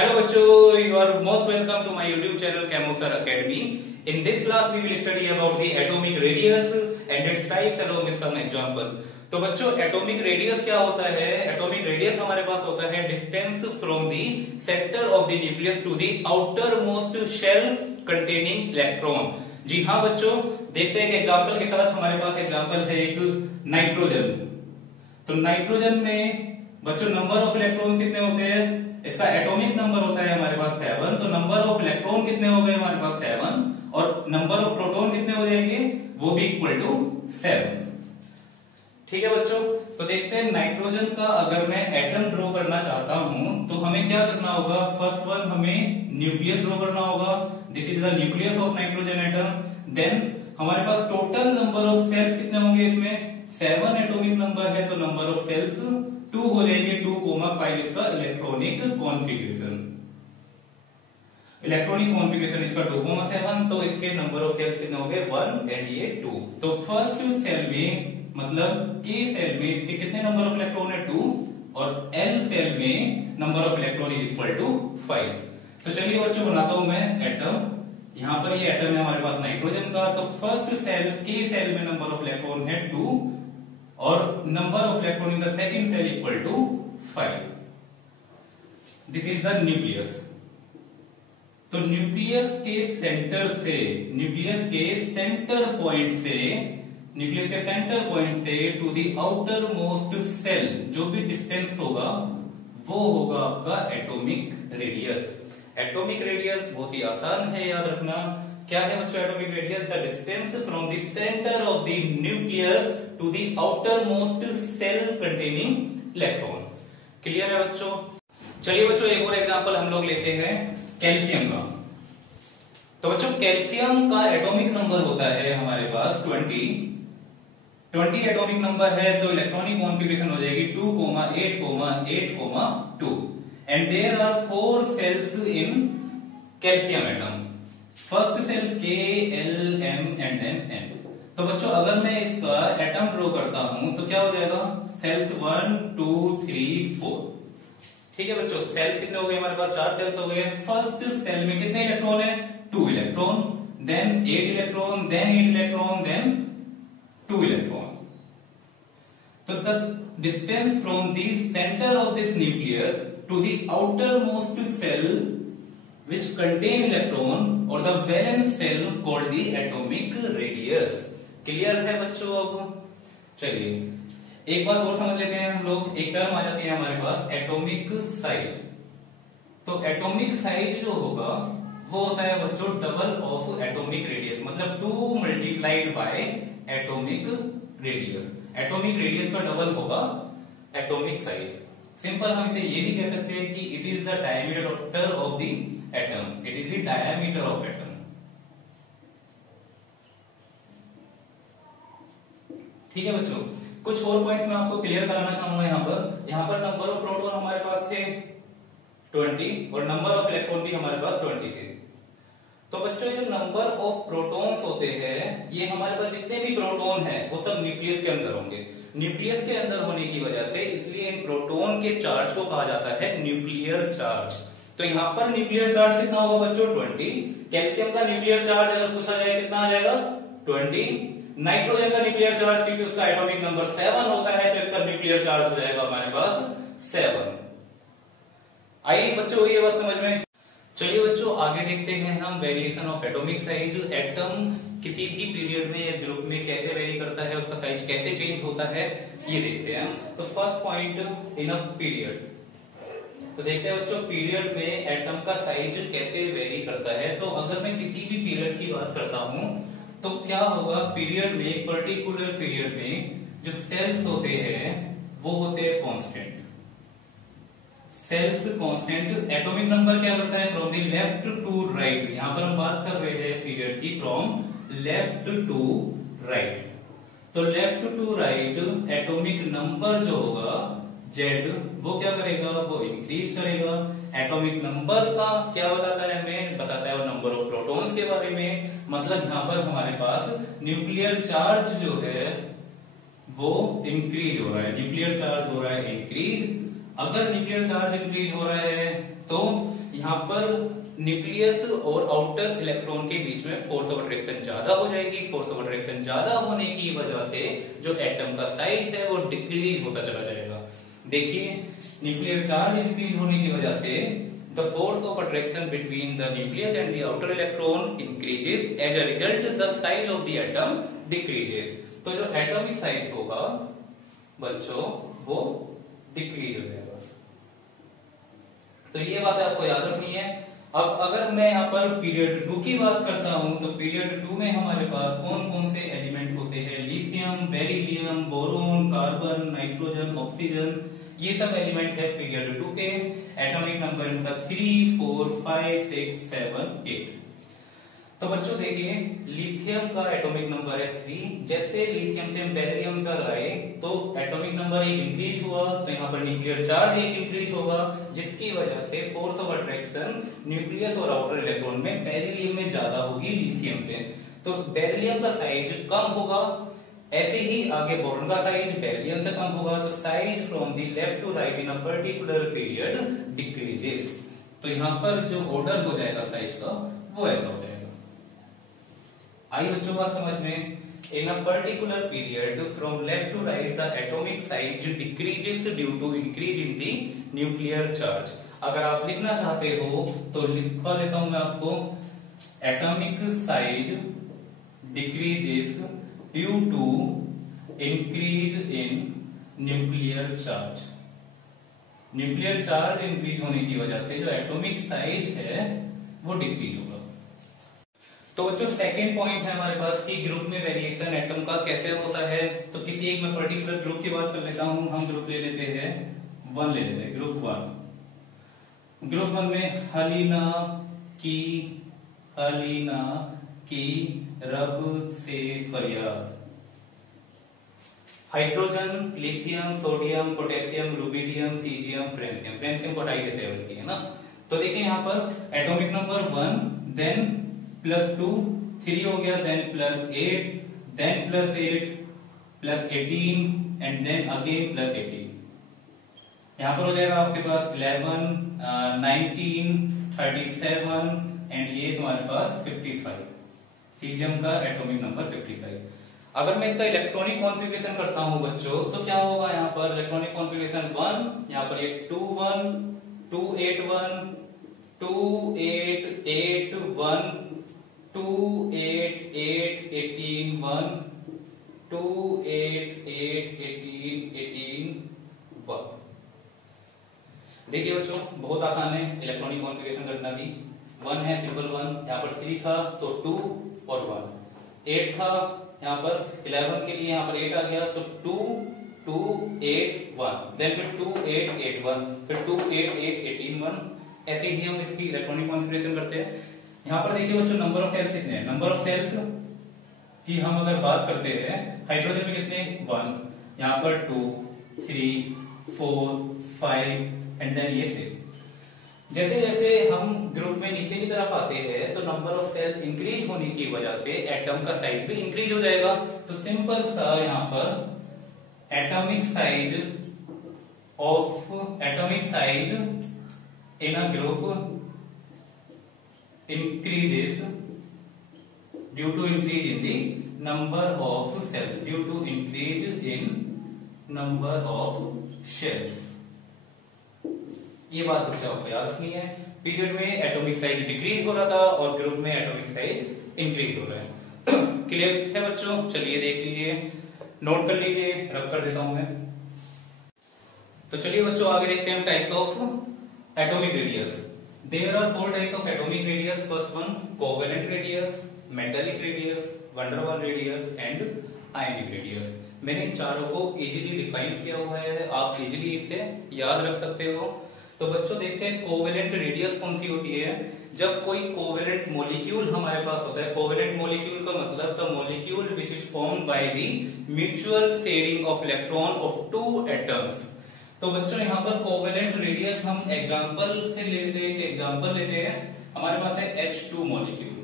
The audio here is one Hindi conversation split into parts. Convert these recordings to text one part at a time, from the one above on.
Hello bachcho, you are most welcome to my YouTube channel Chemosar Academy. In this class we will study about the atomic radius and its types along with some example. तो बच्चों एटॉमिक रेडियस क्या होता है? एटॉमिक रेडियस हमारे पास होता है distance from the centre of the nucleus to the outer most shell containing electron. जी हाँ बच्चों, देखते हैं कि एग्जांपल के साथ हमारे पास एग्जांपल है एक नाइट्रोजन। तो नाइट्रोजन में बच्चों नंबर ऑफ इलेक्ट्रॉन्स कितने होते हैं? इसका एटॉमिक नंबर होता है हमारे पास 7। तो नंबर ऑफ इलेक्ट्रॉन कितने हो गए हमारे पास 7 और नंबर ऑफ प्रोटॉन कितने हो जाएंगे वो भी इक्वल टू 7। ठीक है बच्चों, तो देखते हैं नाइट्रोजन का अगर मैं एटम ड्रॉ करना चाहता हूं तो हमें क्या करना होगा? फर्स्ट वन हमें न्यूक्लियस ड्रॉ करना होगा। This is the nucleus of nitrogen atom. Then हमारे पास टोटल नंबर ऑफ सेल्स कितने होंगे? इसमें 7 एटॉमिक नंबर है तो नंबर ऑफ सेल्स 2 हो जाएंगे। 2,5 इसका इलेक्ट्रॉनिक कॉन्फ़िगरेशन। इलेक्ट्रॉनिक कॉन्फ़िगरेशन इसका 2,7। तो इसके नंबर ऑफ सेल्स कितने हो गए? 1 एंड ये 2। तो फर्स्ट सेल में मतलब के सेल में इसके कितने नंबर ऑफ इलेक्ट्रॉन है? 2 और एल सेल में number of electron is equal to 5। तो चलिए बच्चों बनाता हूं मैं एटम। यहां पर ये एटम है हमारे पास नाइट्रोजन का। तो फर्स्ट सेल के सेल में नंबर ऑफ इलेक्ट्रॉन है 2 और number of electron in the second shell equal to 5। This is the nucleus. तो न्यूक्लियस के सेंटर से न्यूक्लियस के सेंटर पॉइंट से to the outer most shell जो भी डिस्टेंस होगा वो होगा आपका एटॉमिक रेडियस। एटॉमिक रेडियस बहुत ही आसान है याद रखना। क्या है बच्चों atomic radius? The distance from the centre of the nucleus to the outer most shell containing electron. Clear है बच्चों? चलिए बच्चों एक और एग्जांपल हम लोग लेते हैं कैल्शियम का। तो बच्चों कैल्शियम का एटॉमिक नंबर होता है हमारे पास 20 एटॉमिक नंबर है तो इलेक्ट्रॉनिक कॉन्फ़िगरेशन हो जाएगी 2,8,8,2 and there are 4 shells in calcium atom. First shell K, L, M and then N। तो बच्चों अगर मैं इसका एटम ड्रॉ करता हूं तो क्या हो जाएगा? सेल्स 1, 2, 3, 4। ठीक है बच्चों, सेल्स कितने हो गए हमारे पास? 4 सेल्स हो गए। फर्स्ट सेल में कितने इलेक्ट्रॉन है? 2 electron, then 8 electron, then 8 electron, then 2 electron. तो the distance from the center of this nucleus to the outermost cell which contain electron or the valence cell called the atomic radius। Clear है बच्चों? अब चलिए एक बात और समझ लेते हैं हम लोग। एक टर्म आ जाती है हमारे पास एटॉमिक साइज। तो एटॉमिक साइज जो होगा वो होता है बच्चों डबल ऑफ एटॉमिक रेडियस, मतलब 2 multiplied by atomic radius. Atomic radius का डबल होगा एटॉमिक साइज। सिंपल हम इसे ये भी कह सकते हैं कि it is the diameter of the atom. It is the diameter of atom. ठीक है बच्चों, कुछ और पॉइंट्स मैं आपको क्लियर कराना चाहूंगा। यहाँ पर नंबर ऑफ प्रोटॉन हमारे पास थे 20 और नंबर ऑफ इलेक्ट्रॉन भी हमारे पास 20 थे। तो बच्चों जो नंबर ऑफ प्रोटॉन्स होते हैं ये हमारे पास जितने भी प्रोटॉन हैं वो सब न्यूक्लियस के अंदर होंगे। न्यूक्लियस के अंदर होने की वजह से इसलिए इन प्रोटॉन के चार्ज को कहा जाता है न्यूक्लियर चार्ज। तो यहाँ पर न्यूक्लियर चार्ज कितना होगा बच्चों? 20। कैल्शियम का न्यूक्लियर चार्ज अगर पूछा जाए कितना आ जाएगा? 20। नाइट्रोजन का न्यूक्लियर चार्ज क्योंकि उसका एटॉमिक नंबर 7 होता है तो इसका न्यूक्लियर चार्ज हो जाएगा हमारे पास 7। आई बच्चों ये बात समझ में? चलिए बच्चों आगे देखते हैं हम variation of atomic size. Atom किसी भी पीरियड में या ग्रुप में कैसे वेरी करता है, उसका साइज कैसे चेंज होता है ये देखते हैं। तो first point in a period. तो देखते हैं बच्चों पीरियड में एटम का साइज कैसे वेरी करता है। तो अगर मैं किसी भी पीरियड की बात करता हूं तो क्या होगा? पीरियड में, पर्टिकुलर पीरियड में जो सेल्स होते हैं वो होते हैं constant. Shells constant. Atomic number क्या करता है? From the left to right. यहां पर हम बात कर रहे हैं पीरियड की फ्रॉम लेफ्ट टू राइट। तो left to right atomic number जो होगा Z वो क्या करेगा? वो इंक्रीज करेगा। एटॉमिक नंबर का क्या बताता है हमें? बताता है वो नंबर ऑफ प्रोटॉन्स के बारे में। मतलब यहाँ पर हमारे पास न्यूक्लियर चार्ज जो है वो इंक्रीज हो रहा है। न्यूक्लियर चार्ज हो रहा है इंक्रीज। अगर न्यूक्लियर चार्ज इंक्रीज हो रहा है तो यहाँ पर न्यूक्लियस और आउटर इलेक्ट्रॉन के बीच में फोर्स ऑफ अट्रैक्शन ज्यादा हो जाएगी। फोर्स ऑफ अट्रैक्शन ज्यादा होने की वजह से जो एटम का साइज है वो डिक्रीज होता चला जाएगा। देखिए न्यूक्लियर चार्ज इंक्रीज होने की वजह से the force of attraction between the nucleus and the outer electron increases, as a result the size of the atom decreases. तो जो एटॉमिक साइज होगा बच्चों वो डिक्रीज हो जाएगा। तो ये बात आपको याद रखनी है। अब अगर मैं यहाँ पर पीरियड 2 की बात करता हूं तो पीरियड 2 में हमारे पास कौन कौन से एलिमेंट होते हैं? Lithium, beryllium, boron, carbon, nitrogen, oxygen, ये सब एलिमेंट है पीरियड 2 के। एटॉमिक नंबर इनका 3, 4, 5, 6, 7, 8। तो बच्चों देखिए लिथियम का एटॉमिक नंबर है 3। जैसे लिथियम से हम बेरिलियम पर आए तो एटॉमिक नंबर 1 इंक्रीज हुआ, तो यहाँ पर न्यूक्लियर चार्ज 1 इंक्रीज होगा, जिसकी वजह से फोर्स ऑफ अट्रैक्शन न्यूक्लियस और आउटर इलेक्ट्रॉन में बेरिलियम में ज्यादा होगी लिथियम से। तो बेरिलियम का साइज कम होगा, ऐसे ही आगे बोरॉन का साइज बेरिलियम से कम होगा। तो size from the left to right in a particular period decreases. तो यहाँ पर जो ऑर्डर हो जाएगा साइज का वो ऐसा हो जाएगा। आई बच्चों बात समझ में? In a particular period from left to right the atomic size decreases due to increase in the nuclear charge. अगर आप लिखना चाहते हो तो लिखवा देता हूं मैं आपको, atomic size decreases due to increase in nuclear charge. Nuclear charge increase होने की वजह से जो एटॉमिक साइज है वो डिक्रीज होगा। तो बच्चों सेकंड पॉइंट है हमारे पास कि ग्रुप में वेरिएशन एटम का कैसे होता है। तो किसी एक मैं पर्टिकुलर ग्रुप की बात कर लेता हूं। हम ग्रुप ले लेते हैं 1 ले लेते हैं, ग्रुप 1। ग्रुप 1 में हलीना की रब से फरियाद, hydrogen, lithium, sodium, potassium, rubidium, caesium, francium. Francium को हटाई देते हैं बल्कि, है ना। तो देखिए यहाँ पर एटॉमिक नंबर 1, देन +2, 3 हो गया, then +8, then +8, +18 and then again +18। यहाँ पर हो जाएगा आपके पास 11, 19, 37 एंड ये तुम्हारे पास 55। सीजियम का एटॉमिक नंबर 55। अगर मैं इसका इलेक्ट्रॉनिक कॉन्फ़िगरेशन करता हूं बच्चों तो क्या होगा? यहाँ पर इलेक्ट्रॉनिक कॉन्फ़िगरेशन 1, यहाँ पर एक 2 1, 2 8 1, 2 8 8 1, 2 8 8 18 1, 2 8 8 18 18 1। देखिए बच्चों बहुत आसान है इलेक्ट्रॉनिक कॉन्फ़िगरेशन करना भी। 1 है सिंपल 1, यहाँ पर 3 था तो 2 और 1, 8 था यहाँ पर 11 के लिए, यहाँ पर 8 आ गया तो 2 2 8 1, देन फिर 2 8 8 1, फिर 2 8 8 18 1। ऐसे ही हम इसकी इलेक्ट्रॉनिक कॉन्फ़िगरेशन करते हैं। यहाँ पर देखिए बच्चों नंबर ऑफ सेल्स कितने हैं? नंबर ऑफ सेल्स की हम अगर बात करते हैं हाइड्रोजन में कितने? 1, यहाँ पर 2 3 4 5 एंड देन ये 6। जैसे जैसे हम ग्रुप में नीचे की तरफ आते हैं तो नंबर ऑफ सेल्स इंक्रीज होने की वजह से एटम का साइज भी इंक्रीज हो जाएगा। तो सिंपल सा यहाँ पर atomic size in a group increases due to increase in the number of cells, due to increase in number of shells। ये बात बच्चे आपको याद रखनी है। पीरियड में एटॉमिक साइज डिक्रीज हो रहा था और ग्रुप में एटॉमिक साइज इंक्रीज हो रहा है। क्लियर है बच्चों? चलिए देख लीजिए, नोट कर लीजिए, रब कर देता हूं मैं। तो चलिए बच्चों आगे देखते हैं types of atomic radius. There are 4 types of atomic radius. First one, covalent radius, metallic radius, van der Waals radius and ionic radius। मैंने इन चारों को इजीली डिफाइन किया हुआ है, आप इजीली इसे याद रख सकते हो। तो बच्चों देखते हैं कोवेलेंट रेडियस कौन सी होती है। जब कोई कोवेलेंट मॉलिक्यूल हमारे पास होता है, कोवेलेंट मॉलिक्यूल का मतलब the molecule which is formed by the mutual sharing of electron of 2 atoms. तो बच्चों यहाँ पर कोवेलेंट रेडियस हम एग्जांपल से लेते हैं, एग्जांपल लेते हैं। हमारे पास है H2 मॉलिक्यूल।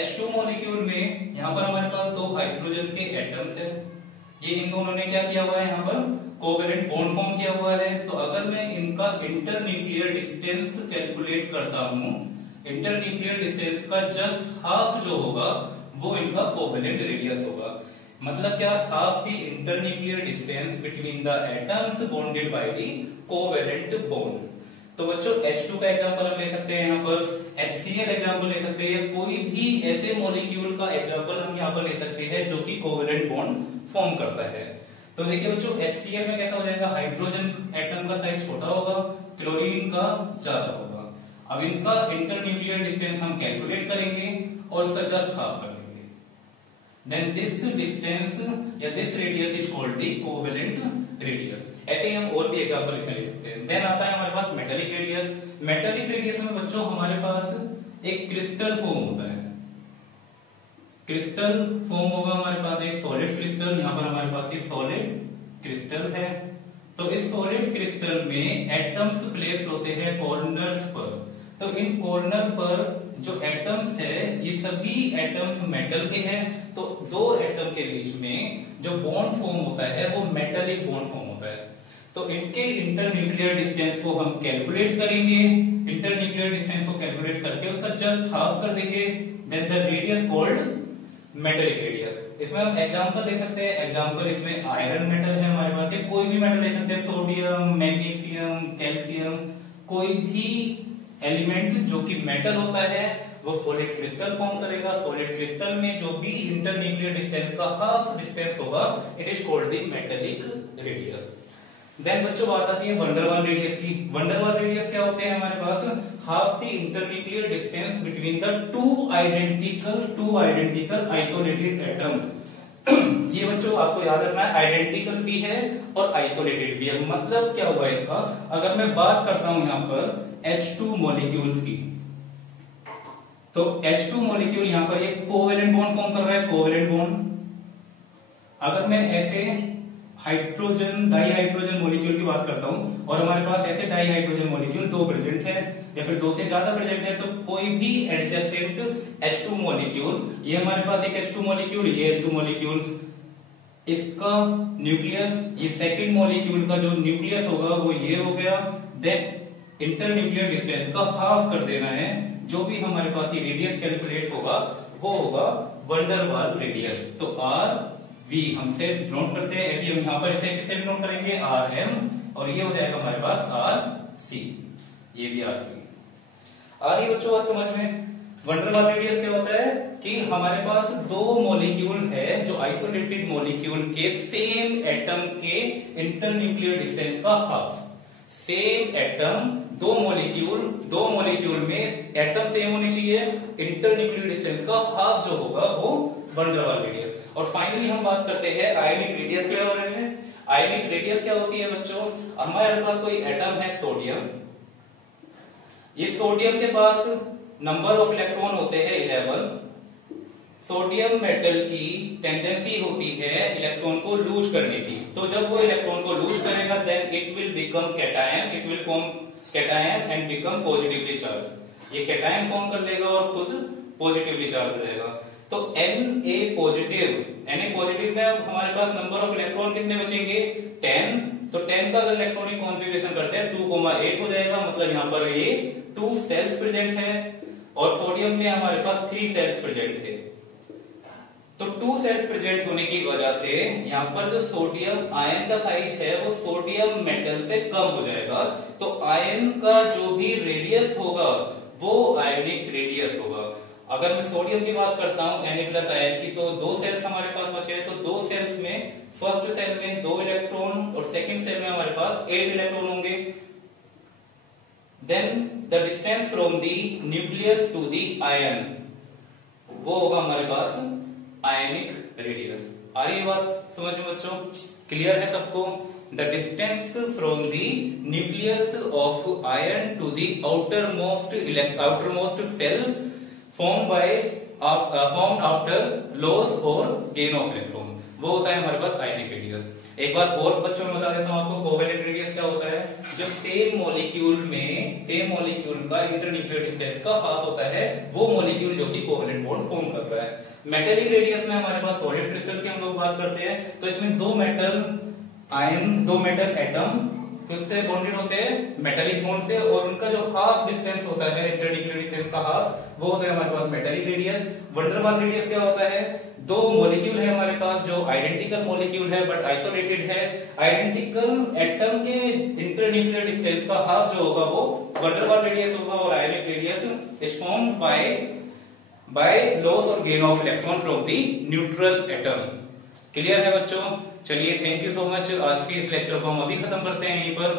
H2 मॉलिक्यूल में यहाँ पर हमारे पास 2 हाइड्रोजन के एटम्स है। ये इन दोनों ने क्या किया हुआ है, यहाँ पर कोवेलेंट बॉन्ड फॉर्म किया हुआ है। तो अगर मैं इनका इंटरन्यूक्लियर डिस्टेंस कैलकुलेट करता हूं, इंटरन्यूक्लियर डिस्टेंस का जस्ट हाफ जो होगा वो इनका कोवेलेंट रेडियस होगा। मतलब क्या, half the internuclear distance between the atoms bonded by the covalent bond. तो बच्चों H2 का एग्जांपल हम ले सकते हैं, यहाँ पर HCl एग्जांपल ले सकते हैं, या कोई भी ऐसे मॉलिक्यूल का एग्जांपल हम यहाँ पर ले सकते हैं जो कि कोवेलेंट बॉन्ड फॉर्म करता है। तो देखिए बच्चों, HCl में कैसा हो जाएगा, हाइड्रोजन एटम का साइज छोटा होगा, क्लोरीन का ज्यादा होगा। अब इनका इंटरन्यूक्लियर डिस्टेंस हम कैलकुलेट करेंगे और उसका जस्ट हाफ कर देंगे। देन दिस डिस्टेंस या this radius is called the covalent radius. ऐसे ही हम और भी एग्जांपल इसमें ले सकते हैं। देन आता है हमारे पास मेटेलिक रेडियस। मेटेलिक रेडियस में बच्चों हमारे पास एक क्रिस्टल फॉर्म होता है, क्रिस्टल फॉर्म होगा हमारे पास एक सॉलिड क्रिस्टल। यहाँ पर हमारे पास ये सॉलिड क्रिस्टल है। तो इस सॉलिड क्रिस्टल में एटम्स प्लेस होते हैं कॉर्नर्स पर। तो इन कॉर्नर पर जो एटम्स है ये सभी एटम्स मेटल के हैं। तो दो एटम के बीच में जो बॉन्ड फॉर्म होता है वो मेटेलिक बॉन्ड फॉर्म होता है। तो इनके इंटरन्यूक्लियर डिस्टेंस को हम कैलकुलेट करेंगे, इंटरन्यूक्लियर डिस्टेंस को कैलकुलेट करके उसका जस्ट हाफ कर देंगे। Then the radius called metallic radius. इसमें हम एग्जांपल ले सकते हैं, एग्जांपल इसमें आयरन मेटल है हमारे पास, या कोई भी मेटल ले सकते हैं, सोडियम, मैग्नीशियम, कैल्शियम, कोई भी एलिमेंट जो कि मेटल होता है वो सॉलिड क्रिस्टल फॉर्म करेगा। सॉलिड क्रिस्टल में जो भी इंटरन्यूक्लियर डिस्टेंस का हाफ डिस्टेंस होगा it is called the metallic radius. Then बच्चों बात आती है वंडरवाल रेडियस की। वंडरवाल रेडियस क्या होते हैं हमारे पास, half the internuclear distance between the two identical isolated atom. ये बच्चों आपको याद रखना है, आइडेंटिकल भी है और आइसोलेटेड भी है। मतलब क्या हुआ इसका, अगर मैं बात करता हूं यहां पर H2 मॉलिक्यूल्स की, तो H2 मॉलिक्यूल यहां पर एक कोवेलेंट बॉन्ड फॉर्म कर रहा है, कोवेलेंट बॉन्ड। अगर मैं ऐसे हाइड्रोजन डाइहाइड्रोजन मॉलिक्यूल की बात करता हूं और हमारे पास ऐसे डाइहाइड्रोजन मॉलिक्यूल दो प्रेजेंट है या फिर दो से ज्यादा प्रेजेंट है, तो कोई भी एडजेसेंट H2 मॉलिक्यूल, ये हमारे पास एक H2 मॉलिक्यूल, ये H2 मॉलिक्यूल, इसका न्यूक्लियस, ये सेकंड मॉलिक्यूल का जो न्यूक्लियस होगा वो ये हो गया। देन इंटरन्यूक्लियर डिस्टेंस का हाफ कर देना है। जो भी हमारे पास ये रेडियस कैलकुलेट होगा वो होगा वंडरवाल रेडियस। तो आर वी हमसे नोट करते हैं, ऐसे हम यहाँ पर इसे किससे नोट करेंगे, आर एम, और ये हो जाएगा हमारे पास आर सी, ये भी आर सी। आ रही बच्चों बात समझ में। वंडरवाल रेडियस क्या होता है कि हमारे पास दो मॉलिक्यूल है जो आइसोलेटेड मॉलिक्यूल के सेम एटम के इंटरन्यूक्लियर डिस्टेंस का हाफ। सेम एटम, दो मॉलिक्यूल में एटम सेम होनी चाहिए, इंटरन्यूक्लियर डिस्टेंस का हाफ जो होगा वो वंडरवाल रेडियस। और फाइनली हम बात करते हैं आयनिक रेडियस के बारे में। आयनिक रेडियस क्या होती है बच्चों, हमारे पास कोई एटम है सोडियम, ये सोडियम के पास नंबर ऑफ इलेक्ट्रॉन होते हैं 11। सोडियम मेटल की टेंडेंसी होती है इलेक्ट्रॉन को लूज करने की। तो जब वो इलेक्ट्रॉन को लूज करेगा then it will become cation, it will form cation and become positively charge. ये कैटायन फॉर्म कर लेगा और खुद पॉजिटिवली चार्ज हो जाएगा। तो Na पॉजिटिव में हमारे पास नंबर ऑफ इलेक्ट्रॉन कितने बचेंगे, 10। तो 10 का अगर इलेक्ट्रॉनिक कॉन्फ़िगरेशन करते हैं 2,8 हो जाएगा। मतलब यहाँ पर ये 2 सेल्स प्रेजेंट है और सोडियम में हमारे पास 3 सेल्स प्रेजेंट थे। तो 2 सेल्स प्रेजेंट होने की वजह से यहाँ पर जो सोडियम आयन का साइज है वो सोडियम मेटल से कम हो जाएगा। तो आयन का जो भी रेडियस होगा वो आयनिक रेडियस होगा। अगर मैं सोडियम की बात करता हूं Na+ आयन की, तो 2 सेल्स हमारे पास बचे हैं। तो 2 सेल्स में फर्स्ट सेल में 2 इलेक्ट्रॉन और सेकंड सेल में हमारे पास 8 इलेक्ट्रॉन होंगे। Then the distance from the nucleus to the ion वो होगा हमारे पास आयनिक रेडियस। आ रही बात समझ में बच्चों, क्लियर है सबको। The distance from the nucleus of ion to the outermost shell formed after loss or gain of electron, वो होता है हमारे पास आयनिक रेडियस। एक बार और बच्चों में बता देता हूं आपको, कोवेलेंट रेडियस क्या होता है, जो सेम मॉलिक्यूल का इंटरन्यूक्लियर डिस्टेंस का हाफ होता है वो मॉलिक्यूल जो कि कोवेलेंट बॉन्ड फॉर्म कर रहा है। मेटेलिक रेडियस में हमारे पास सॉलिड क्रिस्टल की हम लोग बात करते हैं। तो इसमें 2 मेटल आयन दो मेटल एटम किससे बॉन्डेड होते हैं, मेटेलिक बॉन्ड से, और उनका जो हाफ डिस्टेंस होता है इंटरन्यूक्लियर डिस्टेंस का हाफ, वो होता है हमारे पास मेटेलिक रेडियस। वंडरवाल रेडियस क्या होता है, दो मॉलिक्यूल है हमारे पास जो आइडेंटिकल मॉलिक्यूल है बट आइसोलेटेड है, आइडेंटिकल एटम के इंटरन्यूक्लियर डिस्टेंस का हाफ जो होगा वो वंडरवाल रेडियस होगा, और ionic radius is formed by loss और gain of electron from the neutral atom. Clear है बच्चों? चलिए थैंक यू सो मच। आज के इस लेक्चर को हम अभी खत्म करते हैं यहीं पर।